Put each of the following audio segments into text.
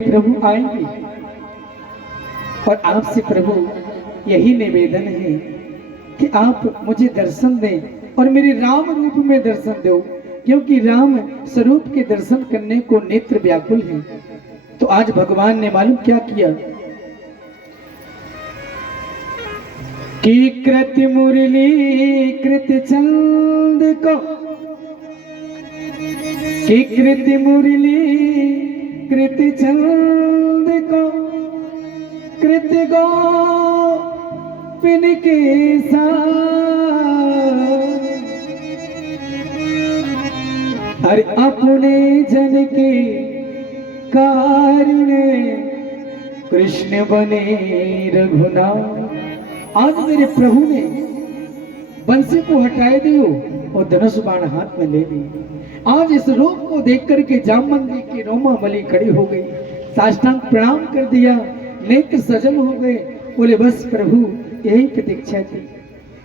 प्रभु आएंगे और आपसे प्रभु यही निवेदन है कि आप मुझे दर्शन दें और मेरे राम रूप में दर्शन दो, क्योंकि राम स्वरूप के दर्शन करने को नेत्र व्याकुल है। तो आज भगवान ने मालूम क्या किया कि कृत मुरली कृत चंद को, कि कृत मुरली कृत चंद को कृत गोपिन के साथ, हर अपने जन के कारुण्य कृष्ण बने रघुनाथ। आज मेरे प्रभु ने बंसी को हटाए दियो और धनुष बाण हाथ में ले ली। आज इस रूप को देख करके जामवंत जी की रोमावली खड़ी हो गई, साष्टांग प्रणाम कर दिया, नेत्र सजल हो गए। बोले बस प्रभु यही प्रतीक्षा थी,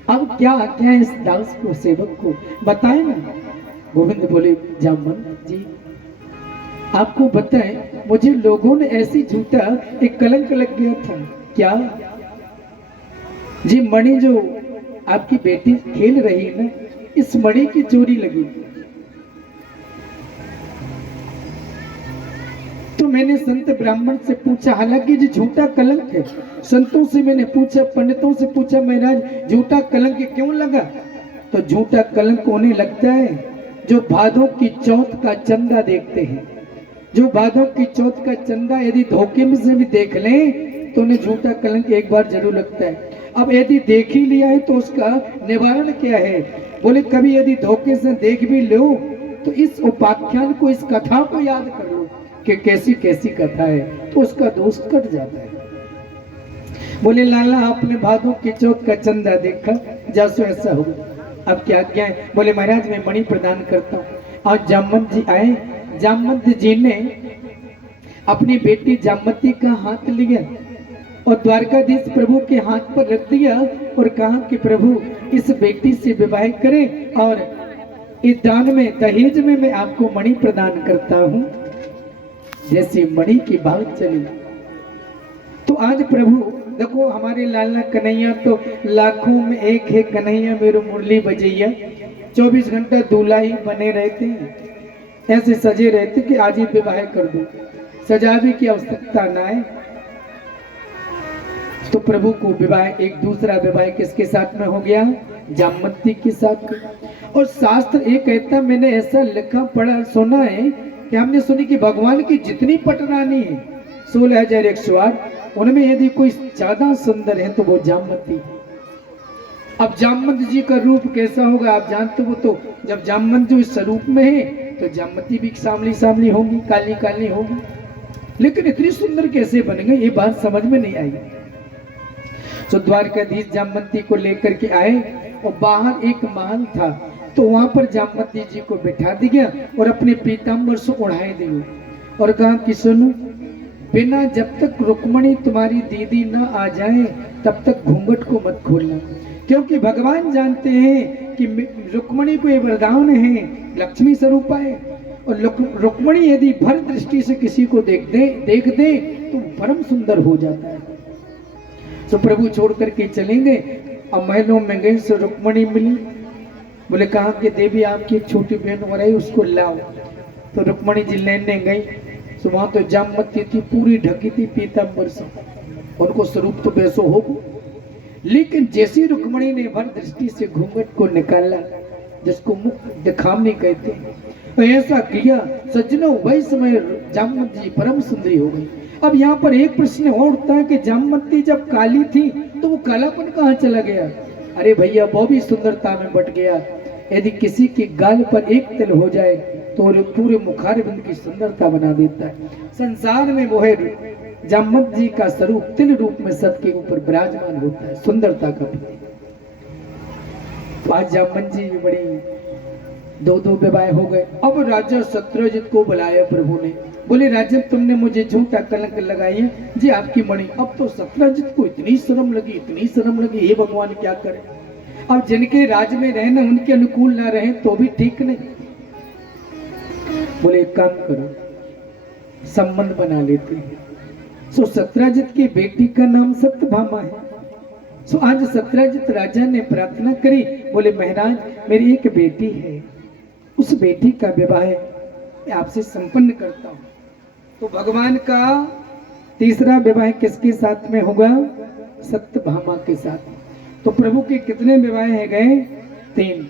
अब क्या आज्ञा है इस दास को सेवक को बताए ना। गोविंद बोले जामवंत जी आपको बताएं, मुझे लोगों ने ऐसी झूठा एक कलंक लग गया था। क्या जी मणि जो आपकी बेटी खेल रही है ना, इस मणि की चोरी लगी। तो मैंने संत ब्राह्मण से पूछा, हालांकि जी झूठा कलंक है, संतों से मैंने पूछा, पंडितों से पूछा, महाराज झूठा कलंक क्यों लगा? तो झूठा कलंक उन्हें लगता है जो भादों की चौथ का चंदा देखते हैं। जो भादों की चौथ का चंदा यदि धोखे में से भी देख लें तो उन्हें झूठा कलंक एक बार जरूर लगता है। अब यदि देख ही लिया है तो उसका निवारण क्या है? बोले कभी यदि धोखे से देख भी लो तो इस उपाख्यान को, इस कथा को याद कर लो कि कैसी कैसी कथा है, तो उसका दोष कट जाता है। बोले लाला आपने भादों की चौथ का चंदा देखा, जैसो ऐसा हो। अब क्या क्या है? बोले महाराज मैं मणि प्रदान करता हूँ। और जामवंत जी आए, जामवंत जी ने अपनी बेटी जामवती का हाथ लिया और द्वारकाधीश प्रभु के हाथ पर रख दिया और कहा कि प्रभु इस बेटी से विवाह करें और इस दान में, दहेज में मैं आपको मणि प्रदान करता हूं। जैसे मणि की बात चली तो आज प्रभु देखो हमारे लाला कन्हैया तो लाखों में एक है कन्हैया मेरो मुरली बजैया। 24 घंटा दूल्हा ही बने रहते हैं, ऐसे सजे रहते कि आज ही विवाह कर दो, सजावे की आवश्यकता ना है। तो प्रभु को विवाह, एक दूसरा विवाह किसके साथ में हो गया? जामवंती के साथ। और शास्त्र ये कहता, मैंने ऐसा लिखा पढ़ा सुना है कि हमने सुनी कि भगवान की जितनी पटरानी है 16,108, उनमें यदि कोई ज्यादा सुंदर है तो वो जामवंती। अब जामवंत जी का रूप कैसा होगा आप जानते हो। तो जब जामवंत जी इस स्वरूप में है तो जामवंती भी सामली सामली होगी, काली काली होगी, लेकिन इतनी सुंदर कैसे बन गई ये बात समझ में नहीं आई। तो द्वारकाधीश जामवंती को लेकर के आए और बाहर एक महल था, तो वहां पर जामवंती जी को बैठा दिया और अपने पीताम्बर से उड़ाए दिए और कहा कि सुनो, बिना जब तक रुक्मणी तुम्हारी दीदी ना आ जाए तब तक घूंघट को मत खोलना, क्योंकि भगवान जानते हैं कि रुक्मणी को ये वरदान है, लक्ष्मी स्वरूपा है, और रुक्मणी यदि भर दृष्टि से किसी को देख दे तो परम सुंदर हो जाता है। तो प्रभु छोड़ करके चलेंगे और महलों में गए तो रुक्मणी मिली। बोले कहा कि देवी आपकी एक छोटी बहन हो रही, उसको लाओ। तो रुक्मणी जी लेने गई तो वहां तो जामवंती थी, पूरी ढकी थी पीताम्बर से, उनको स्वरूप तो वैसो हो। लेकिन जैसी रुक्मणी ने भर दृष्टि से घूंघट को निकाला, जिसको मुख दिखामनी कहते हैं, तो ऐसा किया सज्जनों, वही समय जामवंती जी परम सुंदरी हो गई। अब यहाँ पर एक प्रश्न और उठता है कि जामवंती जब काली थी तो वो कालापन कहाँ चला गया? अरे भैया वो भी सुंदरता में बट गया। यदि किसी के गाल पर एक तिल हो जाए तो पूरे मुखारबिंद की सुंदरता बना देता है। संसार में वो है जामवंत जी का स्वरूप तिल रूप में सबके ऊपर विराजमान होता है, सुंदरता का प्रतीक। आज जामवंत जी बड़ी दो विवाह हो गए। अब राजा सत्यजित को बुलाया प्रभु ने। बोले राजन तुमने मुझे झूठा कलंक लगाई है जी आपकी मणि। अब तो सत्यजित को इतनी शर्म लगी, इतनी शर्म लगी, हे भगवान क्या करे। अब जिनके राज में रहना उनके अनुकूल ना रहे तो भी ठीक नहीं। बोले एक काम करो, संबंध बना लेते हैं। सो सत्यजित की बेटी का नाम सत्यभामा है। सो आज सत्यजित राजा ने प्रार्थना करी, बोले महाराज मेरी एक बेटी है, उस बेटी का विवाह आपसे संपन्न करता हूं। तो भगवान का तीसरा विवाह किसके साथ में होगा? सत्यभामा के साथ। तो प्रभु के कितने विवाह है गए? 3।